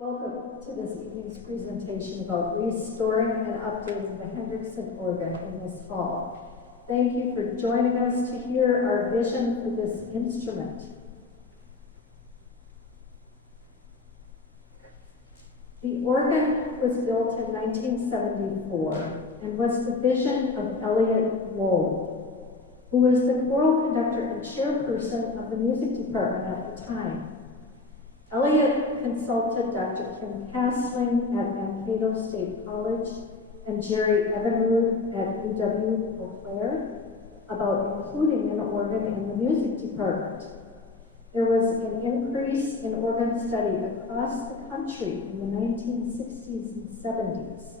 Welcome to this evening's presentation about restoring and updating the Hendrickson organ in this hall. Thank you for joining us to hear our vision for this instrument. The organ was built in 1974 and was the vision of Elliot Wold, who was the choral conductor and chairperson of the music department at the time. Elliot consulted Dr. Kim Castling at Mankato State College and Jerry Evinrude at UWRF about including an organ in the music department. There was an increase in organ study across the country in the 1960s and 70s.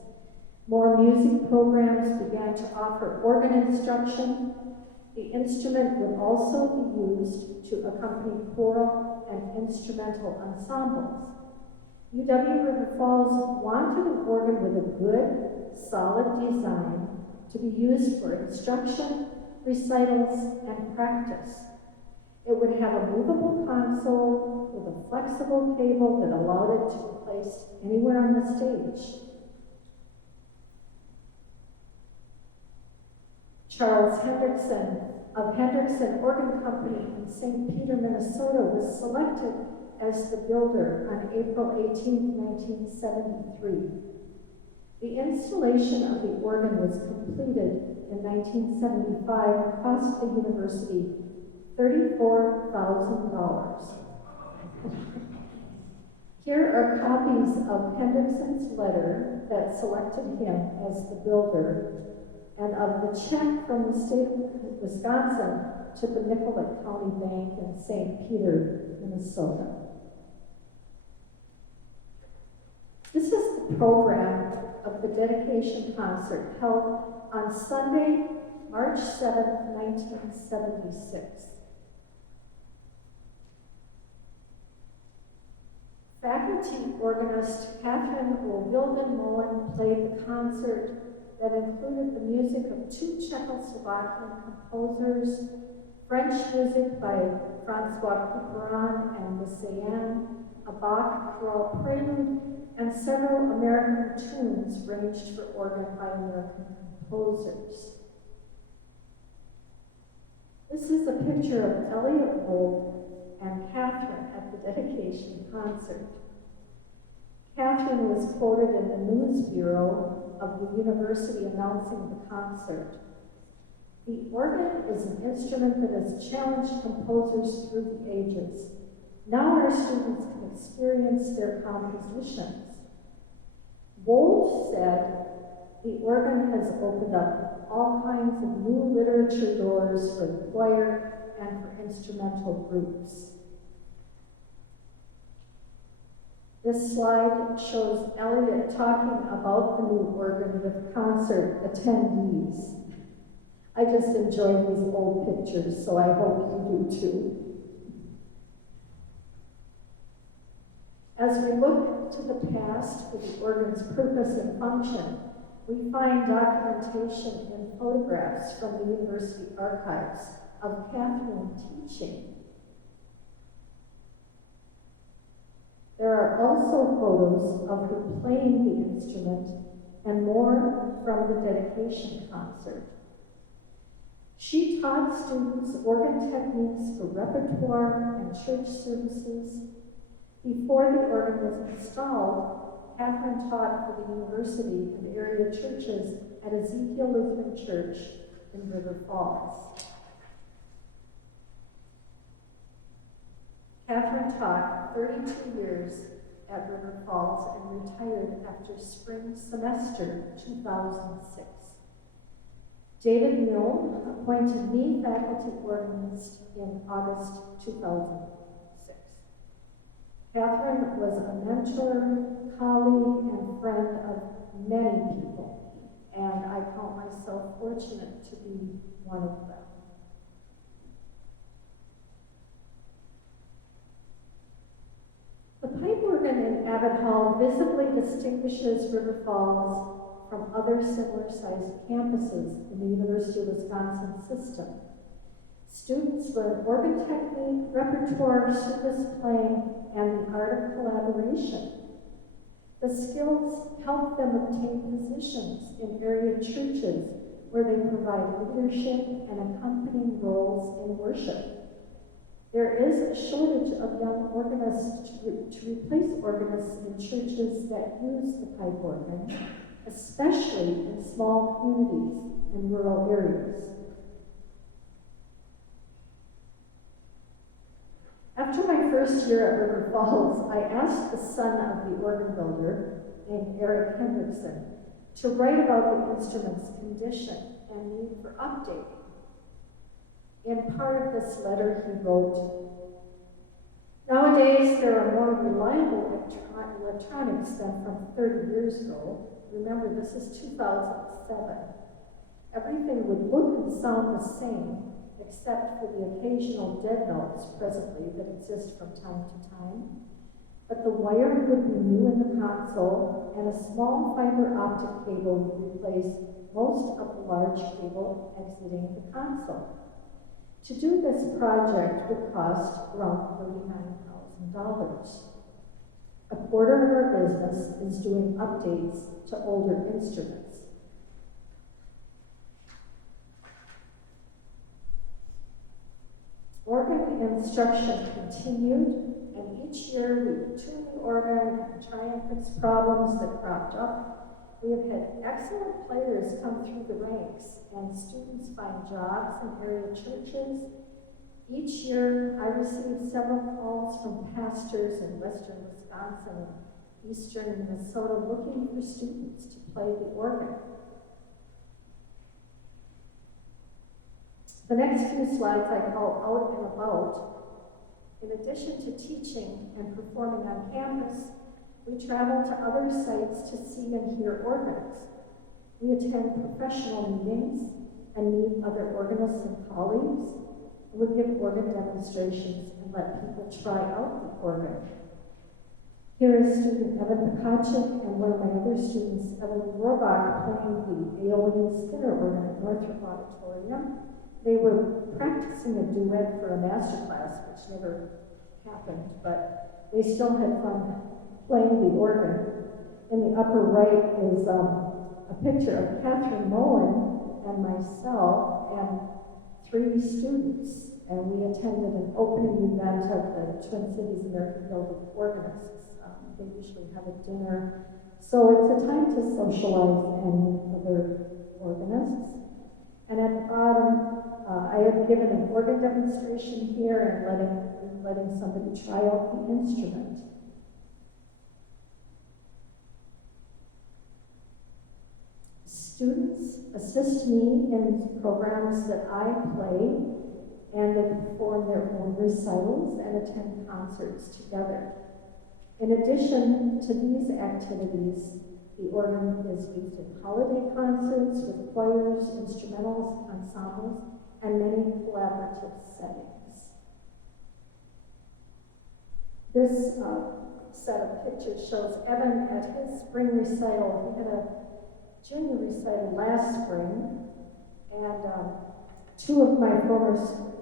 More music programs began to offer organ instruction. The instrument would also be used to accompany choral and instrumental ensembles. UW River Falls wanted an organ with a good, solid design to be used for instruction, recitals, and practice. It would have a movable console with a flexible cable that allowed it to be placed anywhere on the stage. Charles Hendrickson of Hendrickson Organ Company in St. Peter, Minnesota, was selected as the builder on April 18, 1973. The installation of the organ was completed in 1975 and cost the university $34,000. Here are copies of Hendrickson's letter that selected him as the builder and of the check from the state of Wisconsin to the Nicollet County Bank in St. Peter, Minnesota. This is the program of the dedication concert held on Sunday, March 7, 1976. Faculty organist Catherine Wilden-Mullen played the concert that included the music of two Czechoslovakian composers, French music by Francois Couperin and Messiaen, a Bach choral prelude, and several American tunes arranged for organ by American composers. This is a picture of Elliot Wold and Catherine at the dedication concert. Catherine was quoted in the News Bureau of the university announcing the concert. The organ is an instrument that has challenged composers through the ages. Now our students can experience their compositions. Wold said, the organ has opened up all kinds of new literature doors for the choir and for instrumental groups. This slide shows Elliot talking about the new organ with concert attendees. I just enjoy these old pictures, so I hope you do too. As we look to the past for the organ's purpose and function, we find documentation in photographs from the university archives of Catherine teaching. There are also photos of her playing the instrument and more from the dedication concert. She taught students organ techniques for repertoire and church services. Before the organ was installed, Catherine taught for the university and area churches at Ezekiel Lutheran Church in River Falls. Catherine taught 32 years at River Falls and retired after spring semester 2006. David Milne appointed me faculty organist in August 2006. Catherine was a mentor, colleague, and friend of many people, and I count myself fortunate to be one of them. The pipe organ in Abbott Hall visibly distinguishes River Falls from other similar-sized campuses in the University of Wisconsin system. Students learn organ technique, repertoire, service playing, and the art of collaboration. The skills help them obtain positions in area churches where they provide leadership and accompanying roles in worship. There is a shortage of young organists to replace organists in churches that use the pipe organ, especially in small communities and rural areas. After my first year at River Falls, I asked the son of the organ builder, named Eric Hendrickson, to write about the instrument's condition and need for updating. In part of this letter, he wrote, "Nowadays, there are more reliable electronics than from 30 years ago. Remember, this is 2007. Everything would look and sound the same, except for the occasional dead notes presently that exist from time to time. But the wire would be new in the console, and a small fiber optic cable would replace most of the large cable exiting the console. To do this project would cost around $39,000. A quarter of our business is doing updates to older instruments. Organ instruction continued, and each year we would tune the organ and try and fix problems that cropped up. We have had excellent players come through the ranks, and students find jobs in area churches. Each year, I receive several calls from pastors in western Wisconsin and eastern Minnesota looking for students to play the organ. The next few slides I call Out and About. In addition to teaching and performing on campus, we travel to other sites to see and hear organists. We attend professional meetings and meet other organists and colleagues, and we give organ demonstrations and let people try out the organ. Here is student Evan Pechacek and one of my other students, Evelyn Rohrbach, playing the Aeolian Spinner organ at Northrop Auditorium. They were practicing a duet for a master class, which never happened, but they still had fun playing the organ. In the upper right is a picture of Catherine Moen and myself and 3 students, and we attended an opening event of the Twin Cities American Guild of Organists. They usually have a dinner, so it's a time to socialize and meet other organists. And at the bottom, I have given an organ demonstration here and letting somebody try out the instrument. Students assist me in programs that I play, and they perform their own recitals and attend concerts together. In addition to these activities, the organ is used in holiday concerts with choirs, instrumentals, ensembles, and many collaborative settings. This set of pictures shows Evan at his spring recital. He had a junior recital last spring, and 2 of my former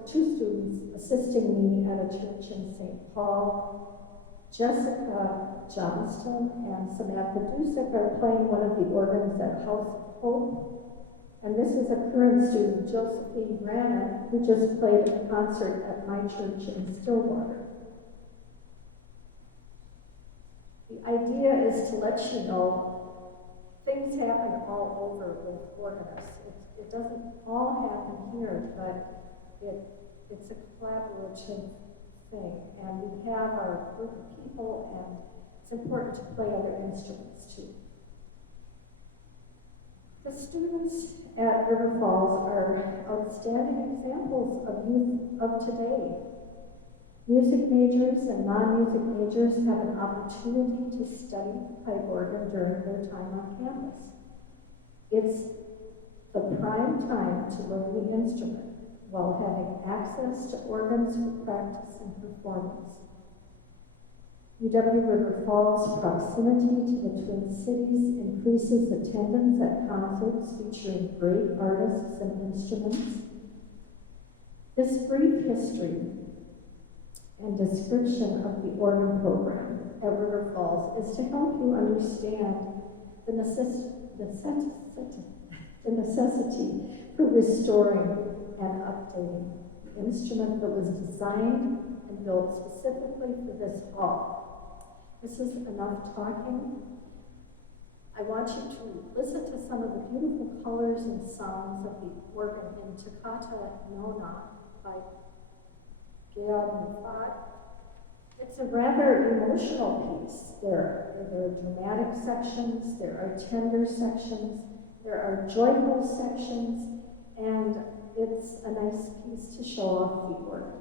2 students assisting me at a church in St. Paul, Jessica Johnston and Samantha Dusick, are playing one of the organs at House of Hope. And this is a current student, Josephine Brannon, who just played a concert at my church in Stillwater. The idea is to let you know things happen all over with organists. It doesn't all happen here, but it's a collaborative thing. And we have our group of people, and it's important to play other instruments too. The students at River Falls are outstanding examples of youth of today. Music majors and non-music majors have an opportunity to study pipe organ during their time on campus. It's the prime time to learn the instrument while having access to organs for practice and performance. UW River Falls' proximity to the Twin Cities increases attendance at concerts featuring great artists and instruments. This brief history and description of the organ program at River Falls is to help you understand the necessity for restoring and updating an instrument that was designed and built specifically for this hall. This is enough talking. I want you to listen to some of the beautiful colors and sounds of the organ in Toccata Nona by Georg Wachet. It's a rather emotional piece. There are dramatic sections, there are tender sections, there are joyful sections, and it's a nice piece to show off the organ.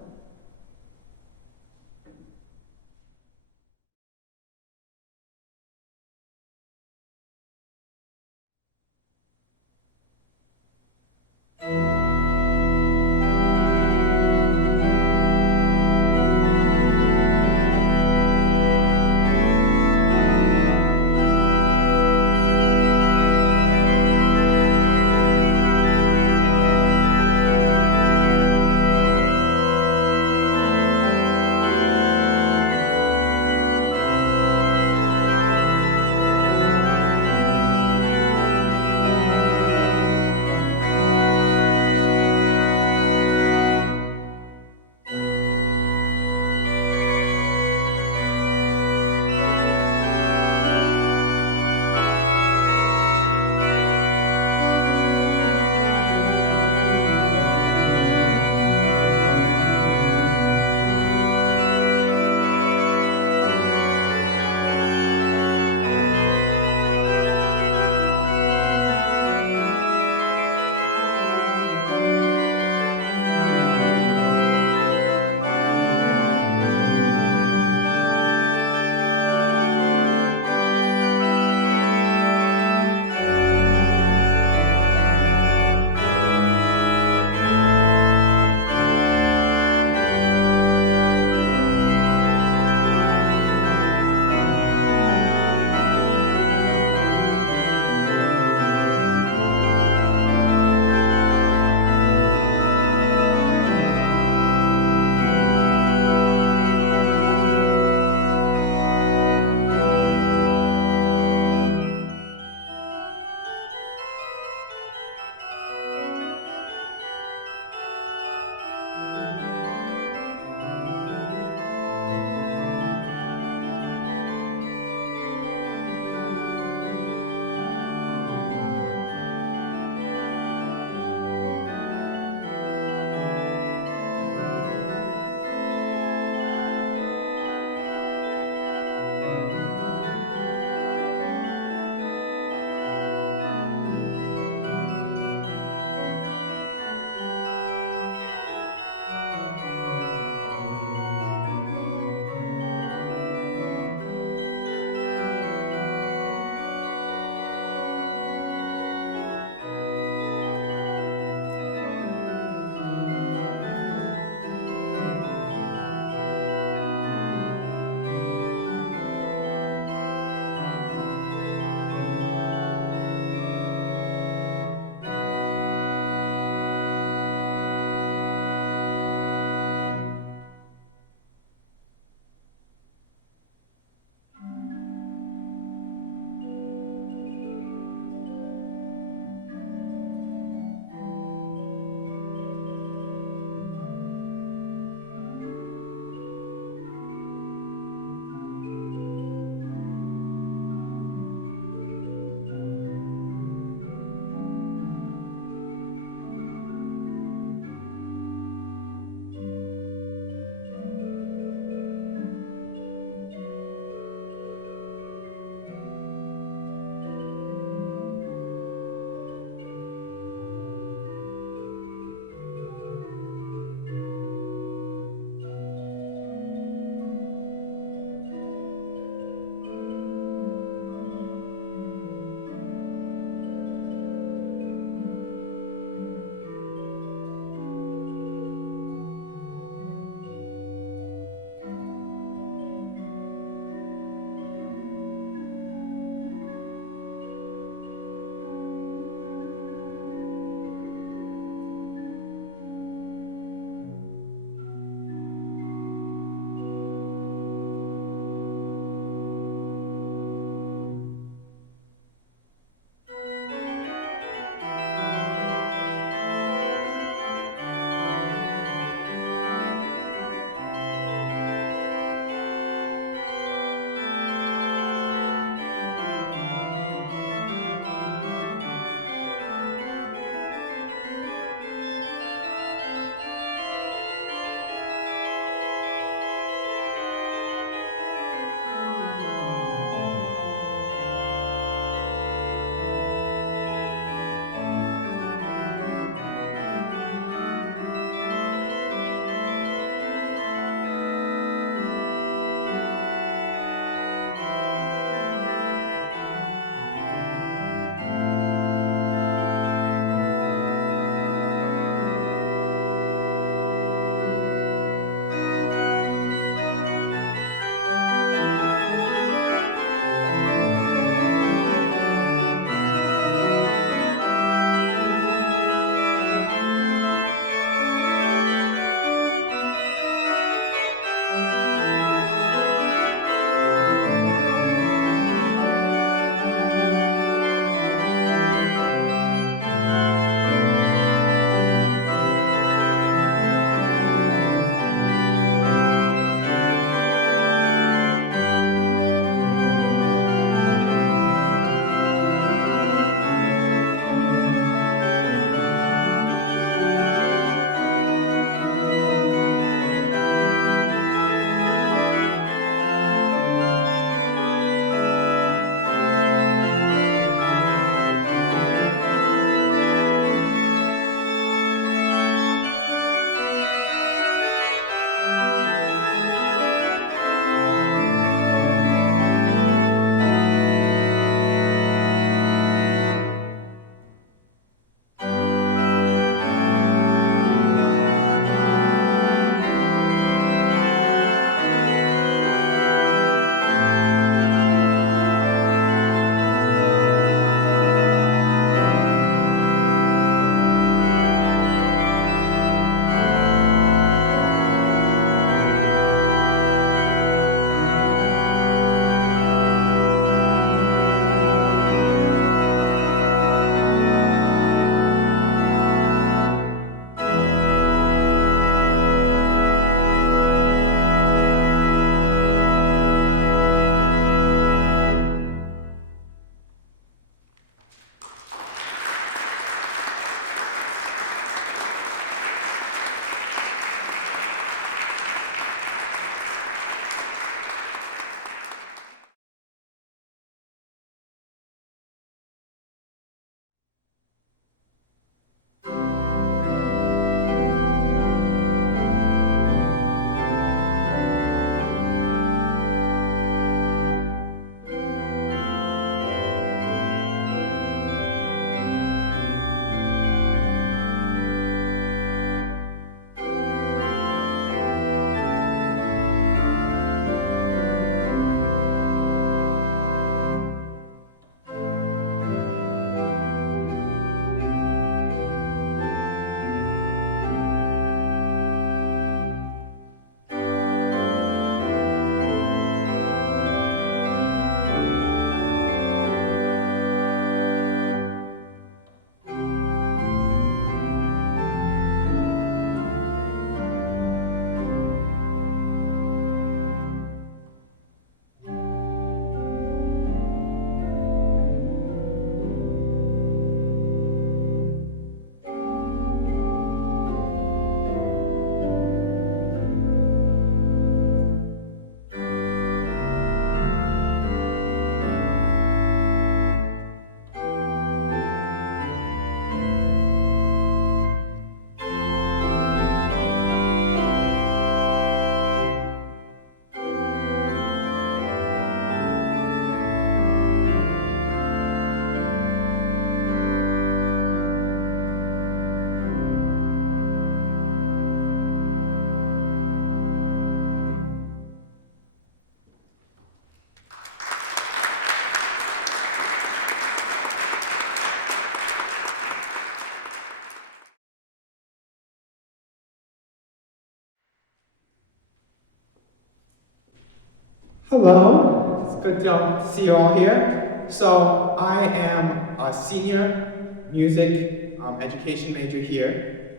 Hello, it's good to see you all here. So I am a senior music education major here,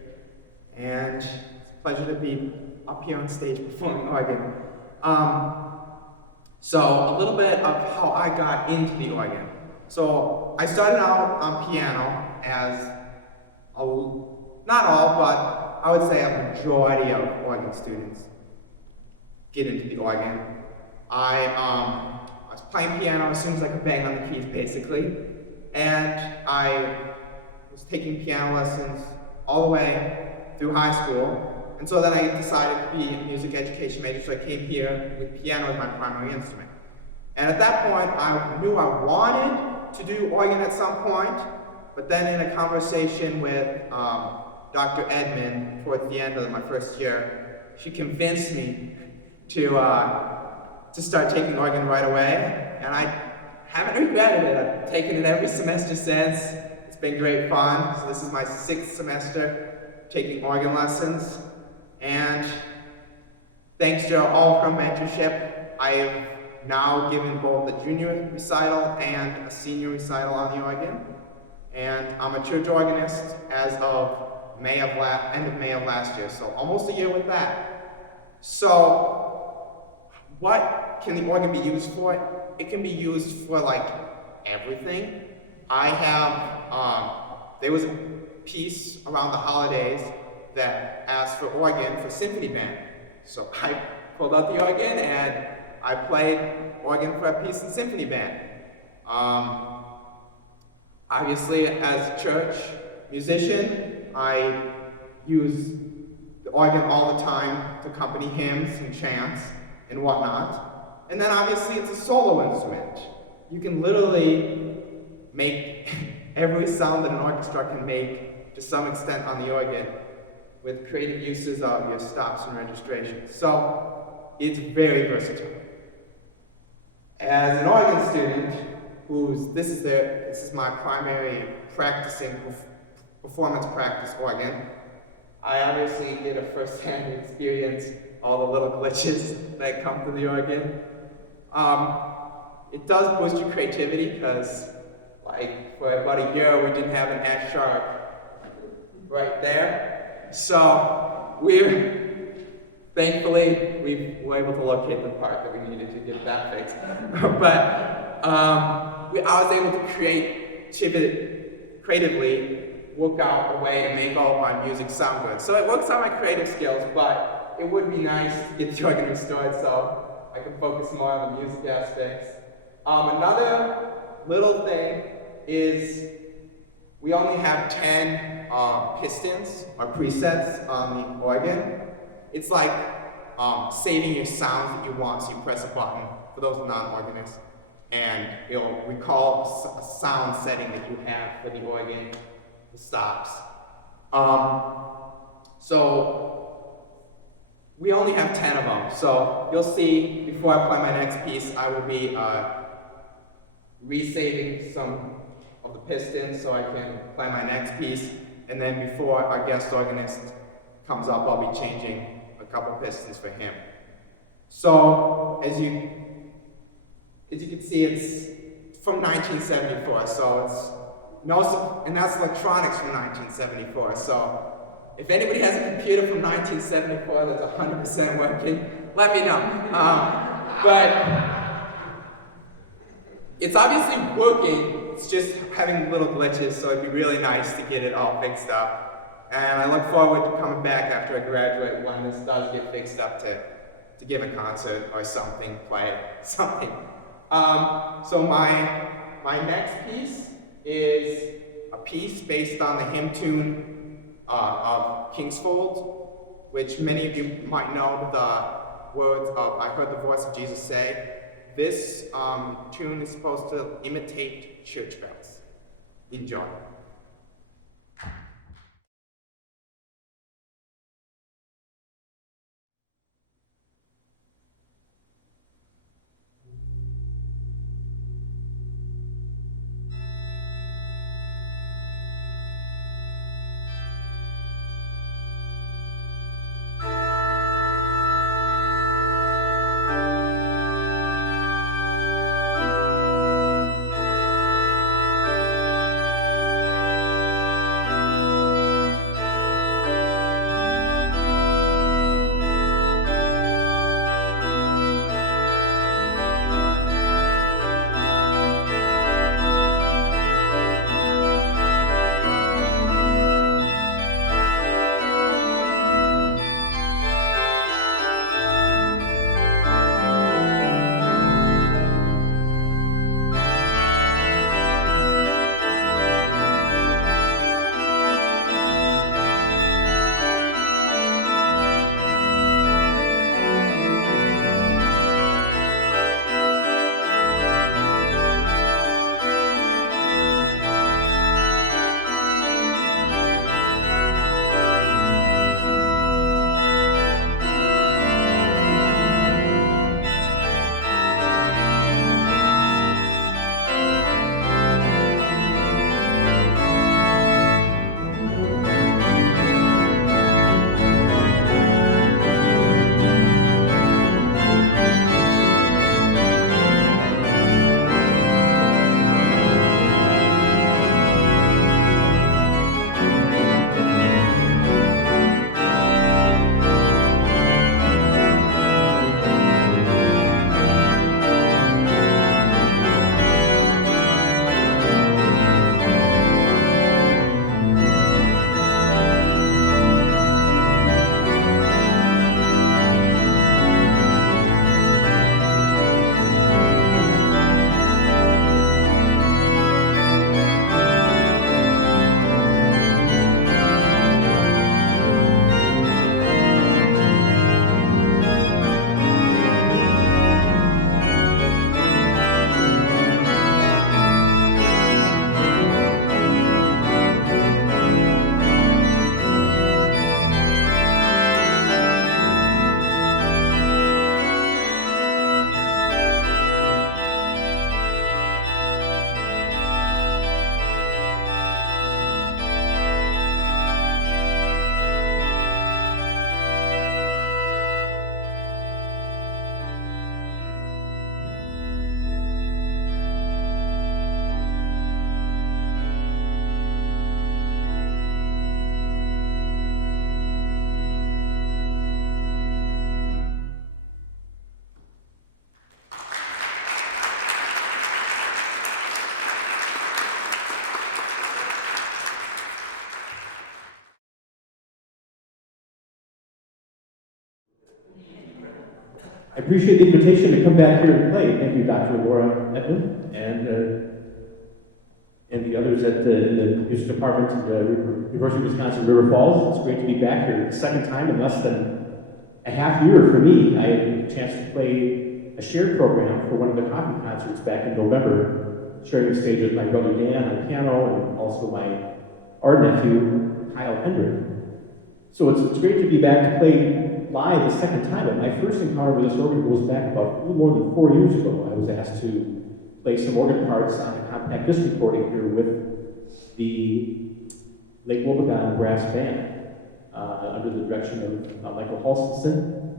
and it's a pleasure to be up here on stage performing organ. So a little bit of how I got into the organ. So I started out on piano as, not all, but I would say a majority of organ students get into the organ. I was playing piano as soon as I could bang on the keys, basically, and I was taking piano lessons all the way through high school. And so then I decided to be a music education major, so I came here with piano as my primary instrument. And at that point, I knew I wanted to do organ at some point, but then in a conversation with Dr. Edman towards the end of my first year, she convinced me to start taking organ right away, and I haven't regretted it. I've taken it every semester since. It's been great fun. So this is my 6th semester taking organ lessons, and thanks to all of her mentorship, I have now given both a junior recital and a senior recital on the organ, and I'm a church organist as of end of May of last year, so almost a year with that. So what can the organ be used for? It can be used for like everything. I have, there was a piece around the holidays that asked for organ for symphony band. So I pulled out the organ and I played organ for a piece in symphony band. Obviously, as a church musician, I use the organ all the time to accompany hymns and chants and whatnot. And then obviously it's a solo instrument. You can literally make every sound that an orchestra can make to some extent on the organ with creative uses of your stops and registrations. So it's very versatile. As an organ student, this is my primary practicing performance practice organ, I obviously get a first-hand experience all the little glitches that come to the organ. It does boost your creativity because, like, for about a year we didn't have an F sharp right there. So thankfully we were able to locate the part that we needed to get that fixed. But I was able to creatively work out a way to make all of my music sound good. So it works on my creative skills, but it would be nice to get the organ restored so I can focus more on the music aspects. Another little thing is we only have 10 pistons or presets on the organ. It's like saving your sounds that you want, so you press a button for those non-organists, and it'll recall a sound setting that you have for the organ, the stops. So we only have 10 of them. So you'll see before I play my next piece, I will be resaving some of the pistons so I can play my next piece. And then before our guest organist comes up, I'll be changing a couple pistons for him. So as you can see, it's from 1974. So and that's electronics from 1974. So if anybody has a computer from 1974 that's 100% working, let me know. But it's obviously working, it's just having little glitches, so it'd be really nice to get it all fixed up. And I look forward to coming back after I graduate when this does get fixed up to give a concert or something, play something. So my next piece is a piece based on the hymn tune of Kingsfold, which many of you might know the words of "I Heard the Voice of Jesus Say." This tune is supposed to imitate church bells. Enjoy. I appreciate the invitation to come back here and play. Thank you, Dr. Laura Edman, and the others at the music department at the University of Wisconsin River Falls. It's great to be back here. The second time in less than a half year for me. I had a chance to play a shared program for one of the coffee concerts back in November, sharing the stage with my brother Dan on piano and also my art nephew, Kyle Hendrick. So it's great to be back to play live the second time. But my first encounter with this organ goes back about a little more than 4 years ago. I was asked to play some organ parts on a compact disc recording here with the Lake Wobegon Brass Band under the direction of Michael Halstenson,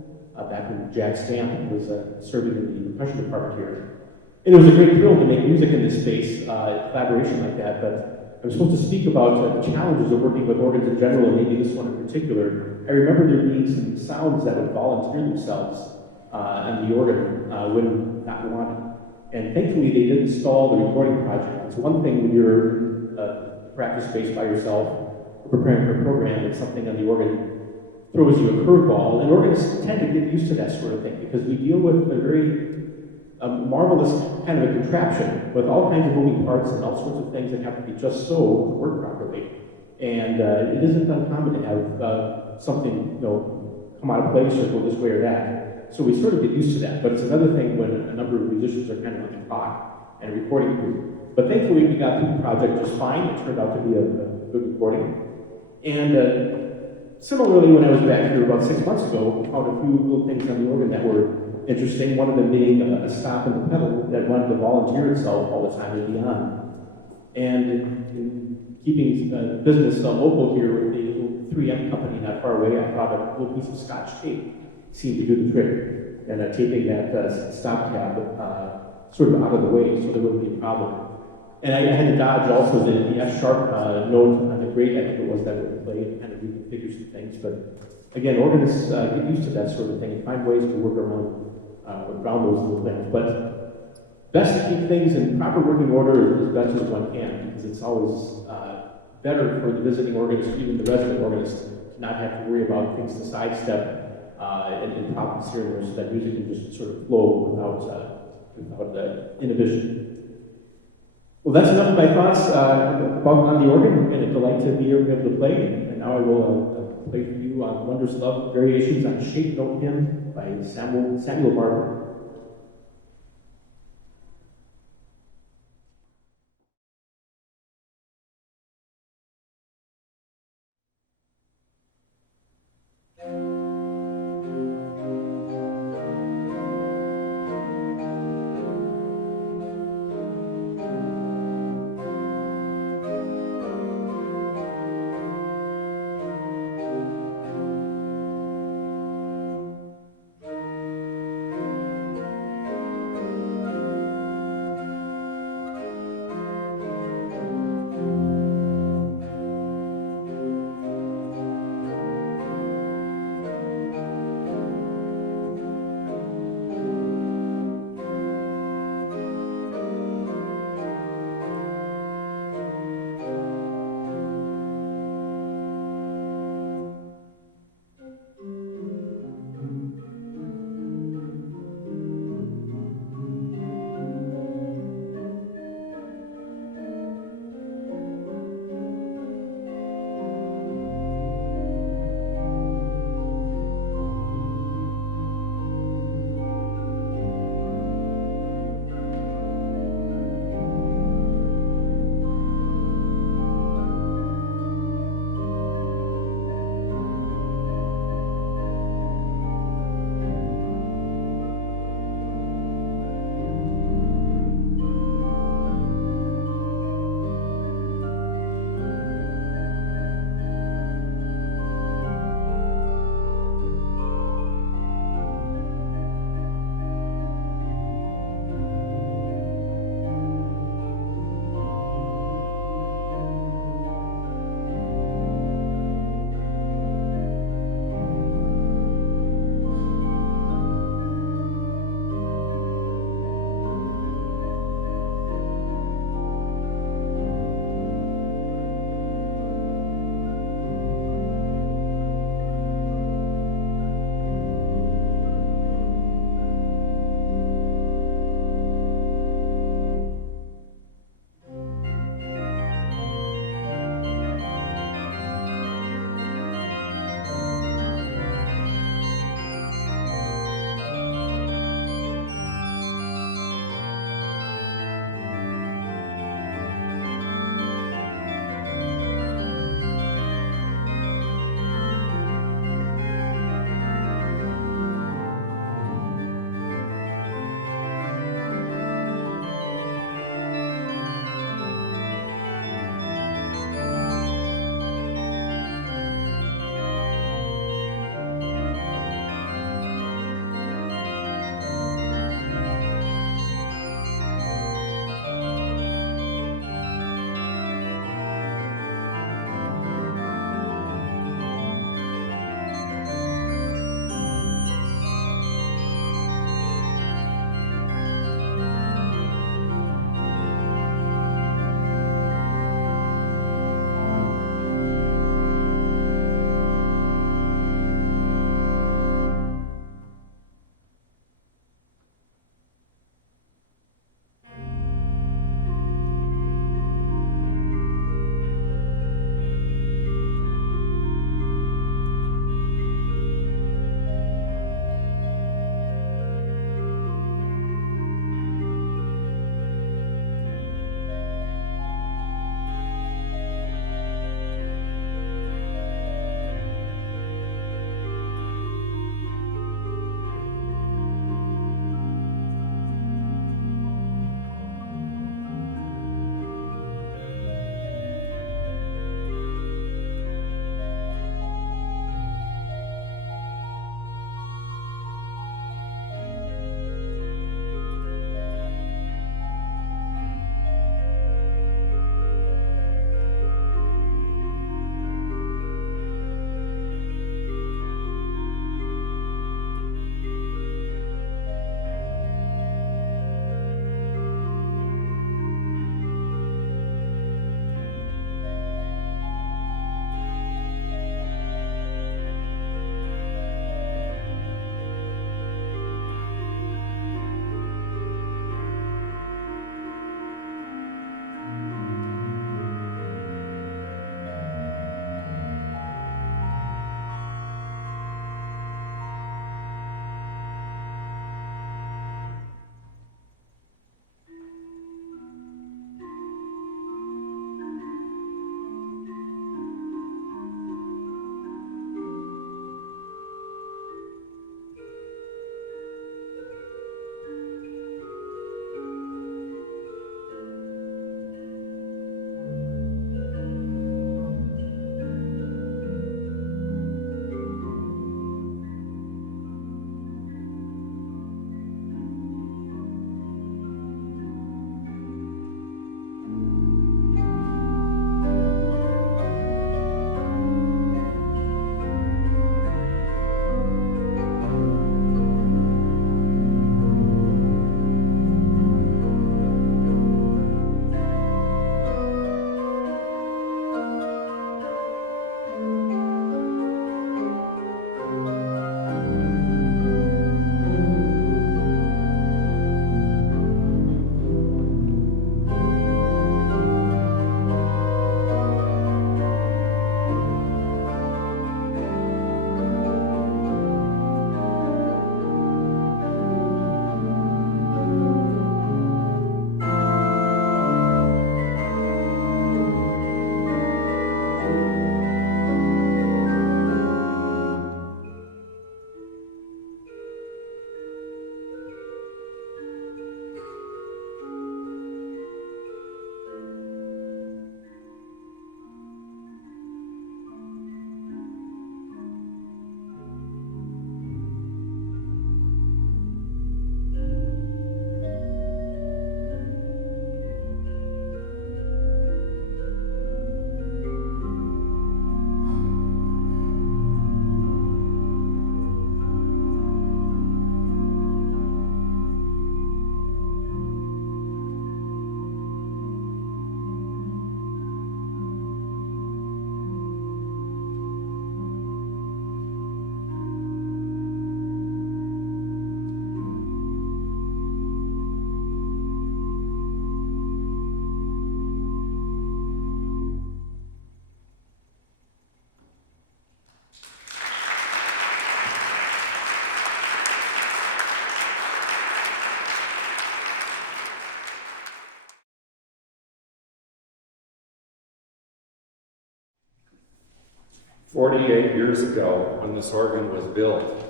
back when Jack Stamp was serving in the percussion department here. And it was a great thrill to make music in this space, collaboration like that, but I'm supposed to speak about the challenges of working with organs in general, and maybe this one in particular. I remember there being some sounds that would volunteer themselves on the organ when not wanted. And thankfully, they didn't stall the recording project. It's one thing when you're in a practice space by yourself, preparing for a program, and something on the organ throws you a curveball. And organists tend to get used to that sort of thing because we deal with a very marvelous kind of a contraption with all kinds of moving parts and all sorts of things that have to be just so to work properly. And it isn't uncommon to have something, come out of place or go this way or that. So we sort of get used to that. But it's another thing when a number of musicians are kind of like a clock and a recording crew. But thankfully, we got through the project just fine. It turned out to be a good recording. And similarly, when I was back here about 6 months ago, I found a few little things on the organ that were interesting. One of them being a stop in the pedal that wanted to volunteer itself all the time and beyond. And in keeping business local here with the little 3M company not far away, I thought a little piece of Scotch tape seemed to do the trick. And taping that stop tab sort of out of the way so there wouldn't be a problem. And I had to dodge also the F sharp note on the grade, I think it was, that would play and kind of reconfigure some things. But again, organists get used to that sort of thing and find ways to work around those little things. But best to keep things in proper working order as best as one can, because it's always better for the visiting organist, even the resident organist, to not have to worry about things to sidestep and problems here and there, so that music can just sort of flow without inhibition. Well, that's enough of my thoughts about on the organ, and a delight to be able to play. And now I will play for you on Wondrous Love Variations on Shape Note Hymn by Samuel Barber. 48 years ago, when this organ was built,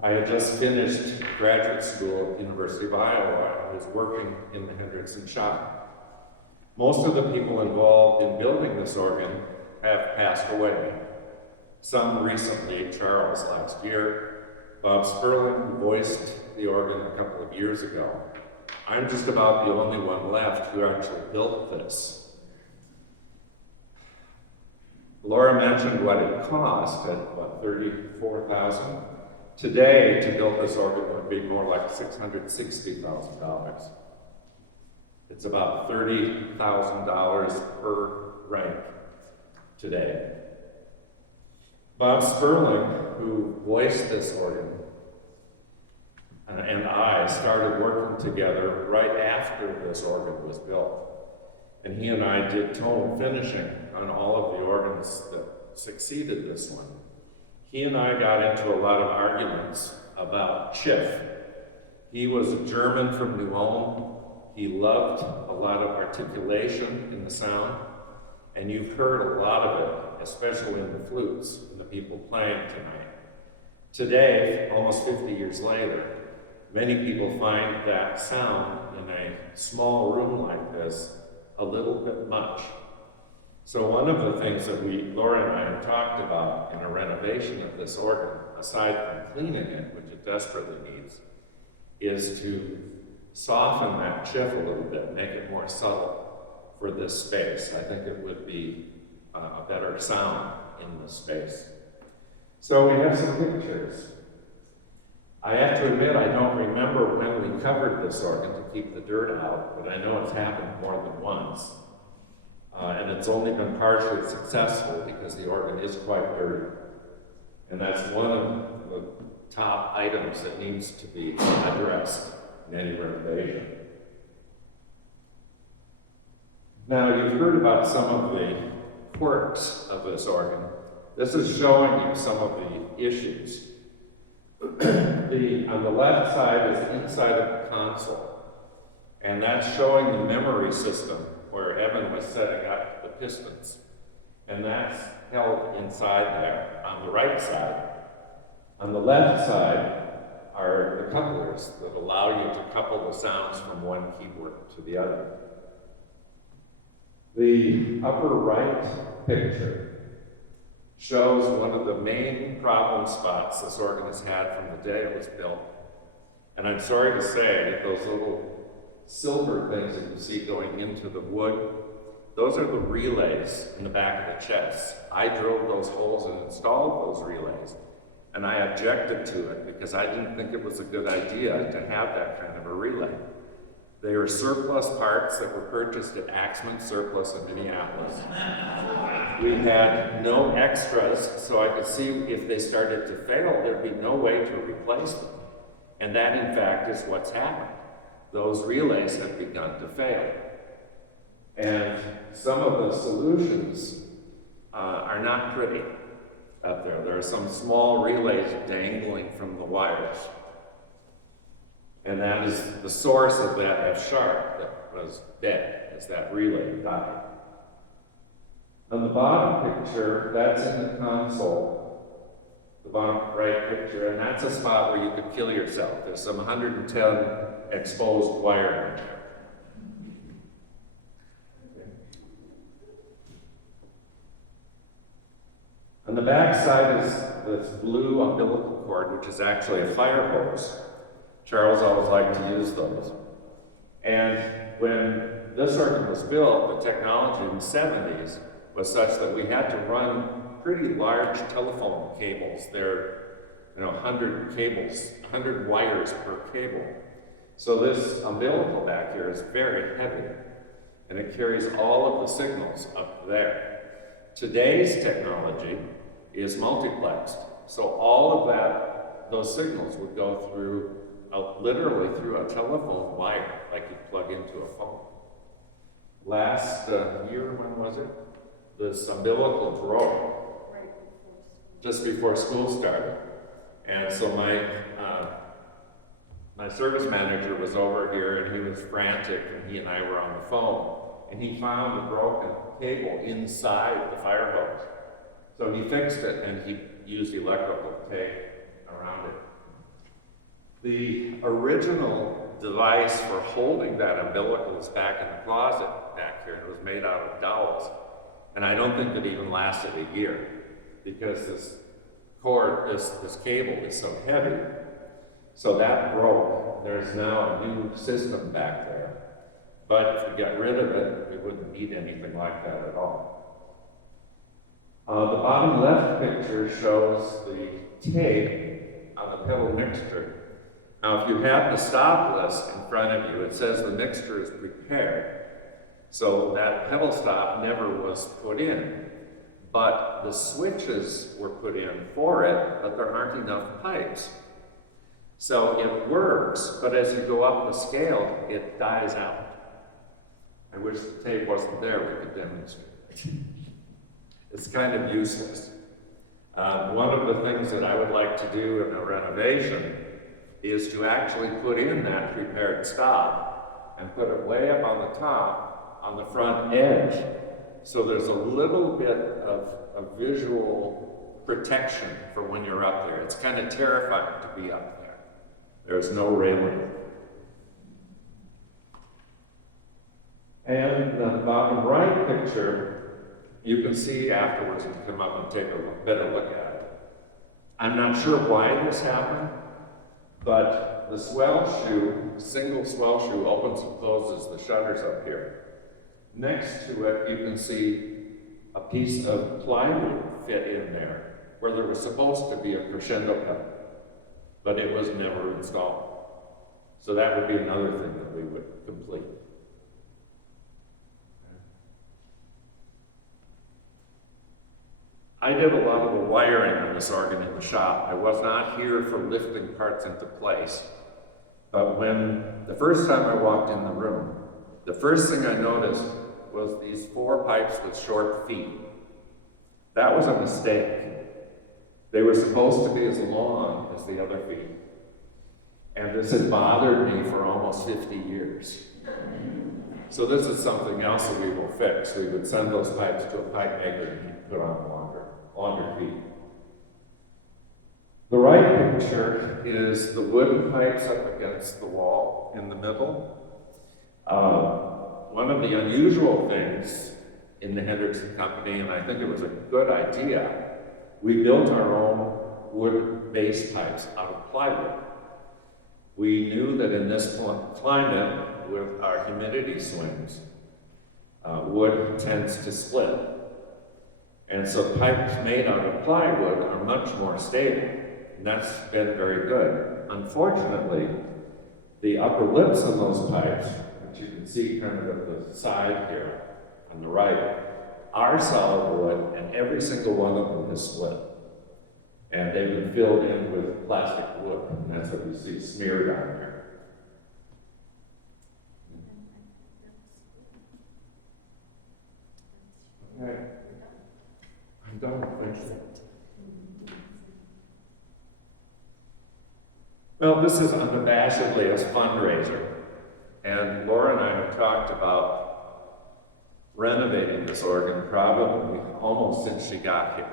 I had just finished graduate school at the University of Iowa. I was working in the Hendrickson shop. Most of the people involved in building this organ have passed away. Some recently, Charles last year, Bob Sperling, who voiced the organ a couple of years ago. I'm just about the only one left who actually built this. Laura mentioned what it cost at, what, $34,000? Today, to build this organ would be more like $660,000. It's about $30,000 per rank today. Bob Sperling, who voiced this organ, and I started working together right after this organ was built. And he and I did tone finishing on all of the organs that succeeded this one. He and I got into a lot of arguments about Schiff. He was a German from New Ulm. He loved a lot of articulation in the sound, and you've heard a lot of it, especially in the flutes and the people playing tonight. Today, almost 50 years later, many people find that sound in a small room like this a little bit much. So one of the things that Laura and I have talked about in a renovation of this organ, aside from cleaning it, which it desperately needs, is to soften that chiff a little bit, make it more subtle for this space. I think it would be a better sound in this space. So we have some pictures. I have to admit, I don't remember when we covered this organ to keep the dirt out, but I know it's happened more than once. And it's only been partially successful because the organ is quite dirty. And that's one of the top items that needs to be addressed in any renovation. Now, you've heard about some of the quirks of this organ. This is showing you some of the issues. On the left side is inside of the console, and that's showing the memory system where Evan was setting up the pistons, and that's held inside there on the right side. On the left side are the couplers that allow you to couple the sounds from one keyboard to the other. The upper right picture shows one of the main problem spots this organ has had from the day it was built. And I'm sorry to say, those little silver things that you see going into the wood, those are the relays in the back of the chest. I drilled those holes and installed those relays, and I objected to it because I didn't think it was a good idea to have that kind of a relay. They are surplus parts that were purchased at Axman Surplus in Minneapolis. We had no extras, so I could see if they started to fail, there'd be no way to replace them. And that, in fact, is what's happened. Those relays have begun to fail. And some of the solutions are not pretty out there. There are some small relays dangling from the wires. And that is the source of that F sharp that was dead as that relay died. On the bottom picture, that's in the console, the bottom right picture, and that's a spot where you could kill yourself. There's some 110 exposed wire. On the back side is this blue umbilical cord, which is actually a fire hose. Charles always liked to use those. And when this organ was built, the technology in the 70s was such that we had to run pretty large telephone cables. They're 100 cables, 100 wires per cable. So this umbilical back here is very heavy, and it carries all of the signals up there. Today's technology is multiplexed, so all of those signals would go through literally through a telephone wire, like you plug into a phone. Last year, when was it? This umbilical broke just before school started. And so my service manager was over here, and he was frantic, and he and I were on the phone, and he found a broken cable inside the fire hose. So he fixed it and he used electrical tape around it. The original device for holding that umbilical is back in the closet back here, and it was made out of dowels. And I don't think it even lasted a year because this cord, this cable is so heavy. So that broke. There's now a new system back there. But if we got rid of it, we wouldn't need anything like that at all. The bottom left picture shows the tape on the pedal mixture. Now, if you have the stop list in front of you, it says the mixture is prepared. So that pedal stop never was put in, but the switches were put in for it, but there aren't enough pipes. So it works, but as you go up the scale, it dies out. I wish the tape wasn't there, we could demonstrate. It's kind of useless. One of the things that I would like to do in a renovation is to actually put in that prepared stop and put it way up on the top, on the front edge, so there's a little bit of a visual protection for when you're up there. It's kind of terrifying to be up there. There's no railing. And the bottom right picture, you can see afterwards when you come up and take a better look at it. I'm not sure why this happened, but the swell shoe, single swell shoe, opens and closes the shutters up here. Next to it, you can see a piece of plywood fit in there, where there was supposed to be a crescendo pedal, but it was never installed. So that would be another thing that we would complete. I did a lot of the wiring on this organ in the shop. I was not here for lifting parts into place. But when the first time I walked in the room, the first thing I noticed was these 4 pipes with short feet. That was a mistake. They were supposed to be as long as the other feet. And this had bothered me for almost 50 years. So this is something else that we will fix. We would send those pipes to a pipe maker and he'd put on longer feet. The right picture is the wooden pipes up against the wall in the middle. One of the unusual things in the Hendrickson company, and I think it was a good idea, we built our own wood base pipes out of plywood. We knew that in this climate, with our humidity swings, wood tends to split. And so pipes made out of plywood are much more stable, and that's been very good. Unfortunately, the upper lips on those pipes, which you can see kind of at the side here on the right, are solid wood, and every single one of them has split. And they've been filled in with plastic wood, and that's what you see smeared on there. Okay. I'm done, thank you. Well, this is unabashedly a fundraiser, and Laura and I have talked about renovating this organ probably almost since she got here.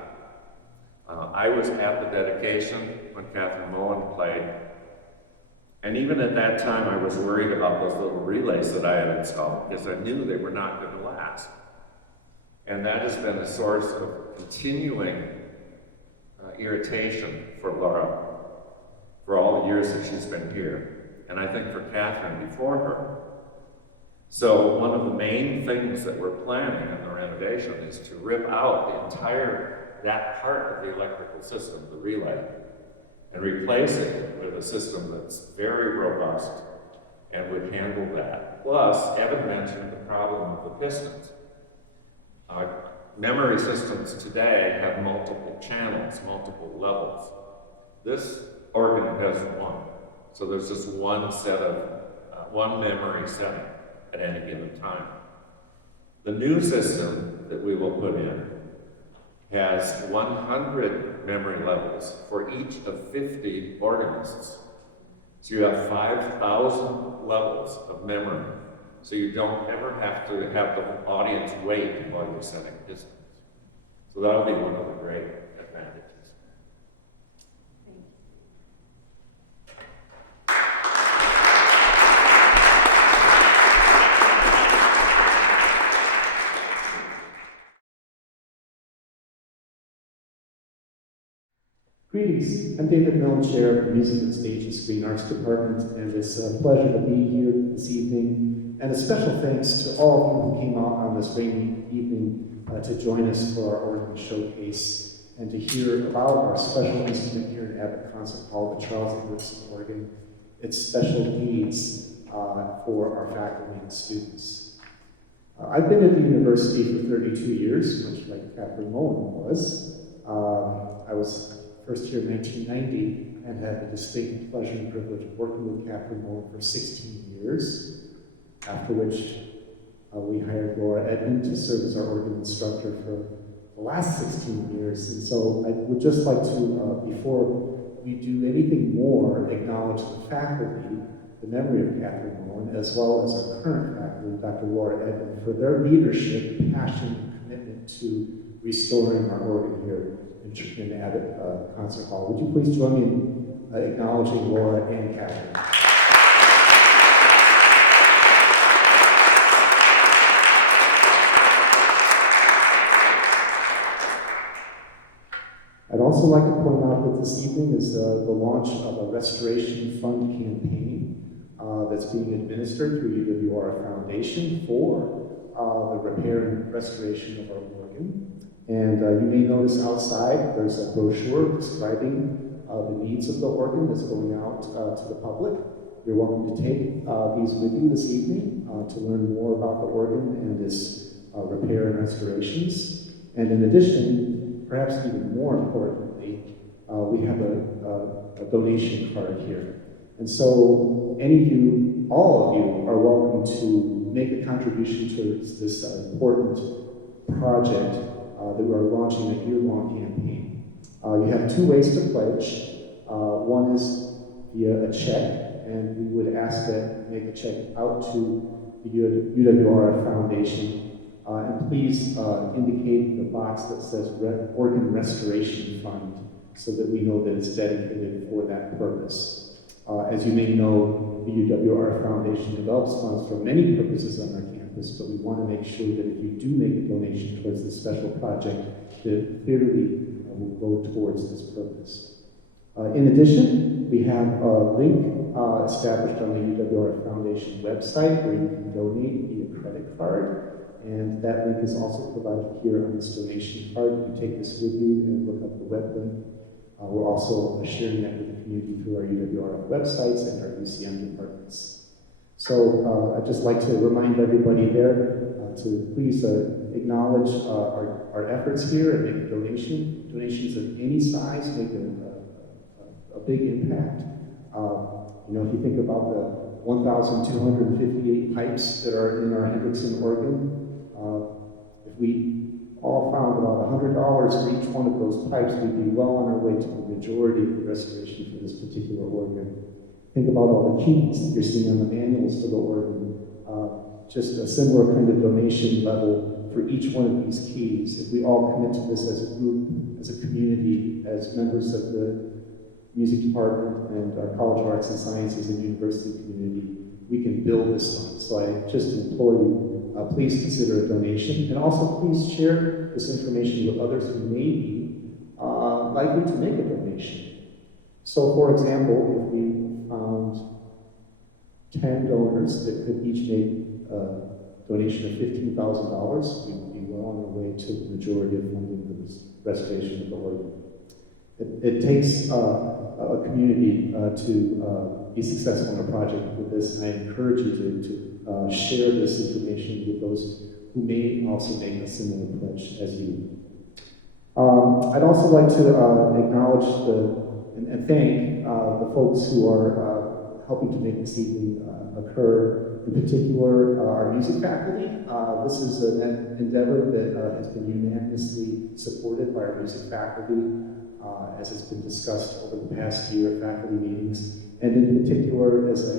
I was at the dedication when Catherine Moen played, and even at that time I was worried about those little relays that I had installed because I knew they were not going to last. And that has been a source of continuing irritation for Laura for all the years that she's been here, and I think for Catherine before her. So one of the main things that we're planning in the renovation is to rip out that part of the electrical system, the relay, and replace it with a system that's very robust and would handle that. Plus, Evan mentioned the problem of the pistons. Memory systems today have multiple channels, multiple levels. This organ has one. So there's just one memory setting at any given time. The new system that we will put in has 100 memory levels for each of 50 organists. So you have 5,000 levels of memory. So you don't ever have to have the audience wait while you're setting pistons. So So that'll be one of the great advantages. Greetings, I'm David Milne, Chair of the Music and Stage and Screen Arts Department, and it's a pleasure to be here this evening. And a special thanks to all of you who came out on this rainy evening to join us for our organ showcase and to hear about our special instrument here in Abbott Concert Hall, the Charles Hendrickson organ, its special needs for our faculty and students. I've been at the university for 32 years, much like Catherine Mullen was. I was first here in 1990 and had the distinct pleasure and privilege of working with Catherine Mullen for 16 years, after which we hired Laura Edman to serve as our organ instructor for the last 16 years. And so I would just like to, before we do anything more, acknowledge the faculty, the memory of Catherine Mullen, as well as our current faculty, Dr. Laura Edman, for their leadership, passion, and commitment to restoring our organ here in Abbott Concert Hall. Would you please join me in acknowledging Laura and Catherine? I'd also like to point out that this evening is the launch of a restoration fund campaign that's being administered through UWRF Foundation for the repair and restoration of our organ. And you may notice outside there's a brochure describing the needs of the organ that's going out to the public. You're welcome to take these with you this evening to learn more about the organ and its repair and restorations. And in addition, perhaps even more importantly, we have a donation card here. And so any of you, all of you, are welcome to make a contribution towards this important project that we are launching a year-long campaign. You have two ways to pledge. One is via a check, and we would ask that you make a check out to the UWRF Foundation. And please indicate the box that says Organ Restoration Fund so that we know that it's dedicated for that purpose. As you may know, the UWRF Foundation develops funds for many purposes on our campus, but we want to make sure that if you do make a donation towards this special project, that it clearly will go towards this purpose. In addition, we have a link established on the UWRF Foundation website where you can donate via credit card, and that link is also provided here on this donation card. You can take this with you and look up the web link. We're also sharing that with the community through our UWRF websites and our UCM departments. So I'd just like to remind everybody there to please acknowledge our efforts here and make a donation. Donations of any size make a big impact. You know, if you think about the 1,258 pipes that are in our Hendrickson organ, if we all found about $100 for each one of those pipes, we'd be well on our way to the majority of the restoration for this particular organ. Think about all the keys that you're seeing on the manuals for the organ. Just a similar kind of donation level for each one of these keys. If we all commit to this as a group, as a community, as members of the music department and our College of Arts and Sciences and university community, we can build this fund. So I just implore you, please consider a donation, and also please share this information with others who may be likely to make a donation. So for example, if we found 10 donors that could each make a donation of $15,000, we would be well on our way to the majority of funding the restoration of the organ. It takes a community to be successful in a project with this, and I encourage you to share this information with those who may also make a similar pledge as you. I'd also like to acknowledge and thank the folks who are helping to make this evening occur. In particular, our music faculty. This is an endeavor that has been unanimously supported by our music faculty, as has been discussed over the past year at faculty meetings. And in particular, as I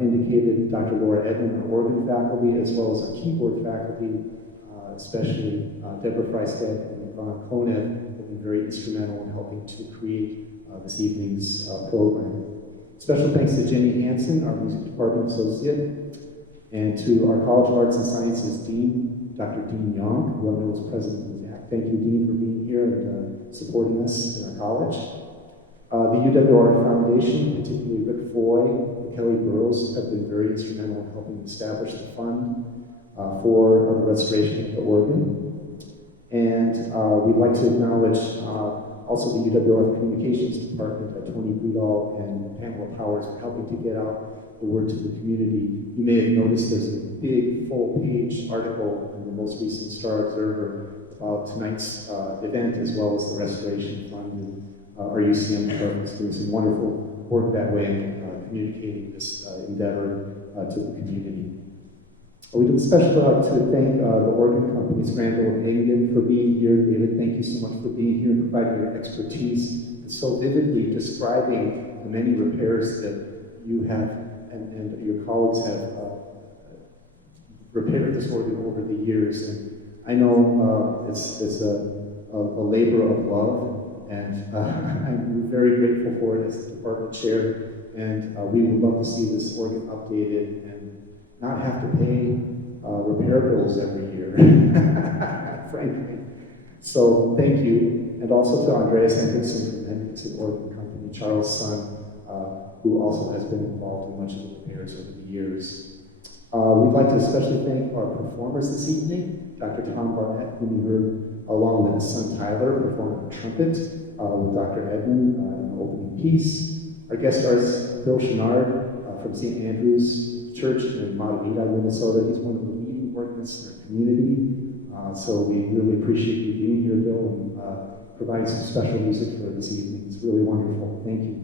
indicated, Dr. Laura Edman, our organ faculty, as well as our keyboard faculty, especially Deborah Freistad and Ron Konev have been very instrumental in helping to create this evening's program. Special thanks to Jenny Hansen, our music department associate, and to our College of Arts and Sciences Dean, Dr. Dean Young, who I know is president of the ACT. Thank you, Dean, for being here and supporting us in our college. The UWRF Foundation, particularly Rick Foy and Kelly Burrows, have been very instrumental in helping establish the fund for the restoration of the organ. And we'd like to acknowledge also the UWRF Communications Department, Tony Budall and Pamela Powers, for helping to get out the word to the community. You may have noticed there's a big full-page article in the most recent Star Observer about tonight's event, as well as the Restoration Fund. And our UCM department is doing some wonderful work that way in communicating this endeavor to the community. We would especially like to thank the organ companies, Randall and Engen, for being here. David, thank you so much for being here and providing your expertise and so vividly describing the many repairs that you have and your colleagues have repaired this organ over the years. And I know it's a labor of love, and I'm very grateful for it as the department chair. And we would love to see this organ updated and not have to pay repair bills every year, frankly. So thank you, and also to Andreas Hendrickson from Hendrickson Organ Company, Charles' son, who also has been involved in much of the repairs over the years. We'd like to especially thank our performers this evening, Dr. Tom Barnett, whom you heard along with his son Tyler performing the trumpet, with Dr. Edman in the opening piece. Our guest stars, Bill Chouinard from St. Andrew's Church in Matamita, Minnesota. He's one of the leading organists in our community. So we really appreciate you being here, Bill, and providing some special music for this evening. It's really wonderful. Thank you.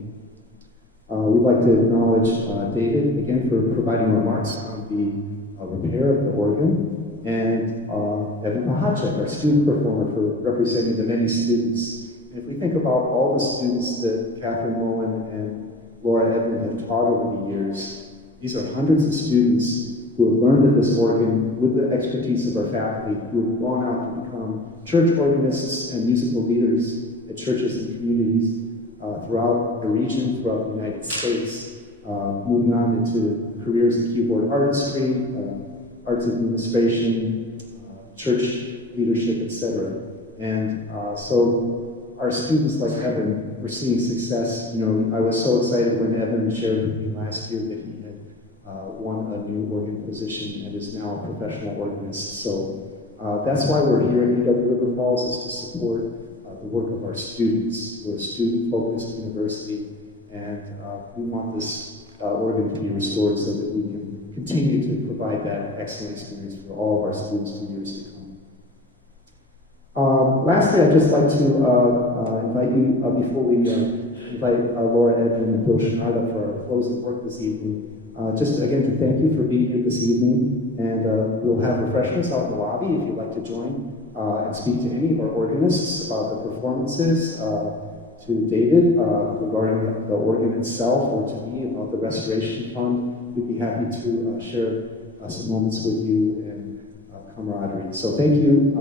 We'd like to acknowledge David, again, for providing remarks on the repair of the organ, and Evan Pechacek, our student performer, for representing the many students. And if we think about all the students that Catherine Mullen and Laura Edman have taught over the years, these are hundreds of students who have learned at this organ with the expertise of our faculty, who have gone out to become church organists and musical leaders at churches and communities throughout the region, throughout the United States, moving on into careers in keyboard artistry, arts administration, church leadership, etc. And so our students like Evan, we're seeing success. You know, I was so excited when Evan shared with me last year that he had won a new organ position and is now a professional organist. So that's why we're here at UW River Falls, is to support the work of our students. We're a student-focused university, and we want this organ to be restored so that we can continue to provide that excellent experience for all of our students for years to come. Lastly, I'd just like to invite you, before we invite Laura Edman and Bill Chouinard for our closing work this evening, just again to thank you for being here this evening, and we'll have refreshments out in the lobby if you'd like to join and speak to any of our organists about the performances, to David regarding the organ itself, or to me about the Restoration Fund. We'd be happy to share some moments with you and camaraderie. So thank you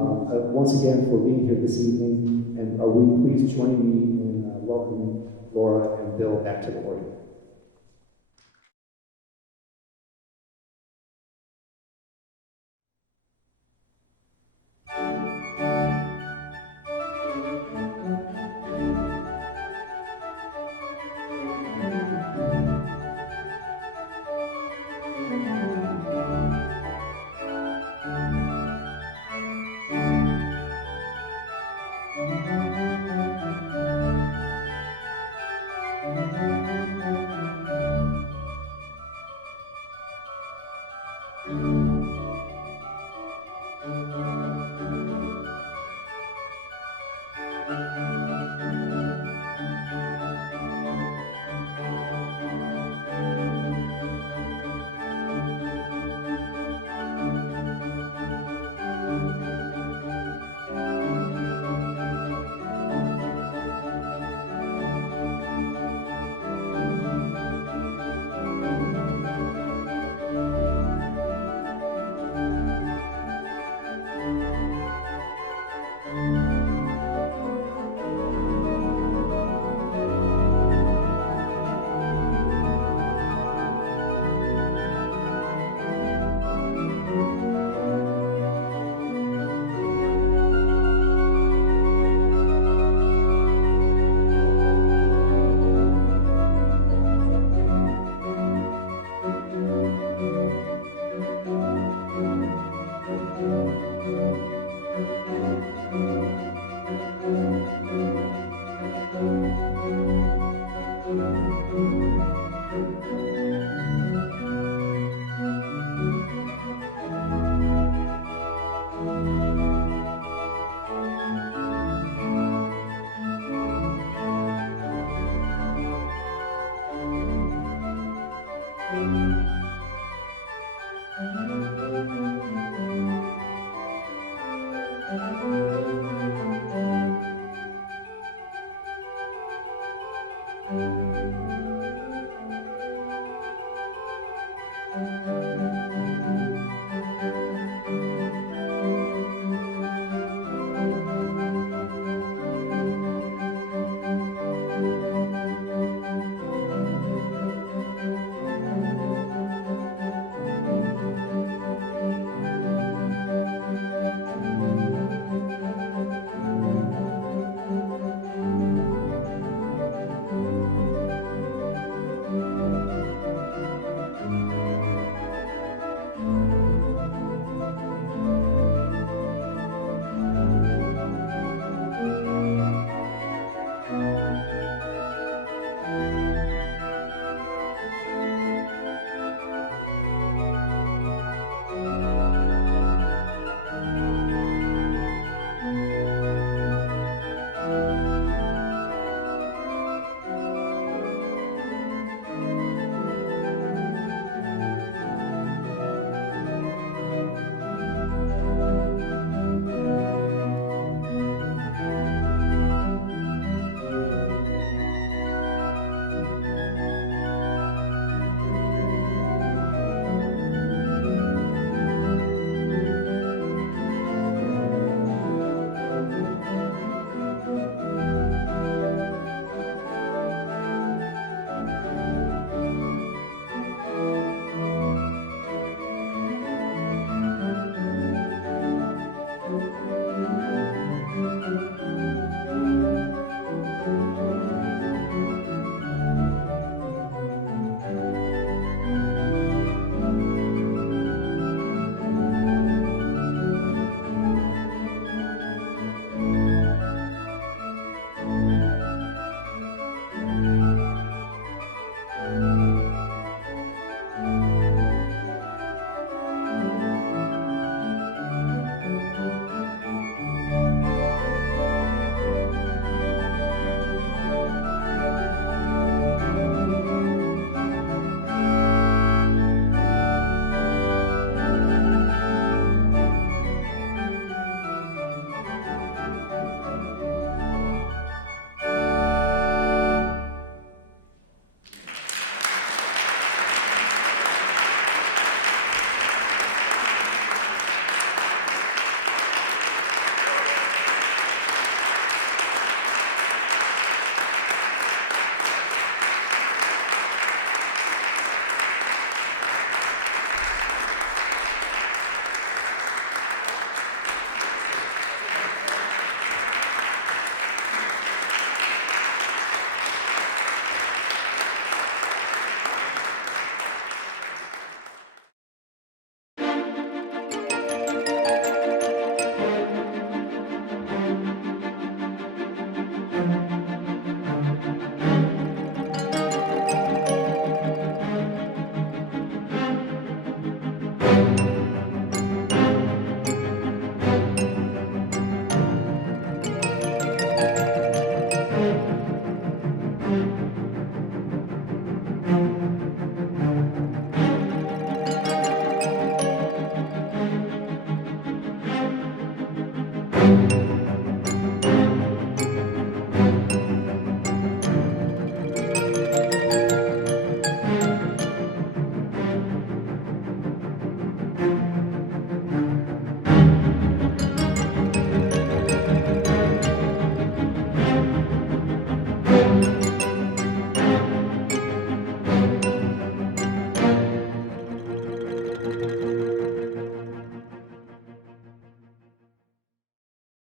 once again for being here this evening, and will you please join me in welcoming Laura and Bill back to the organ.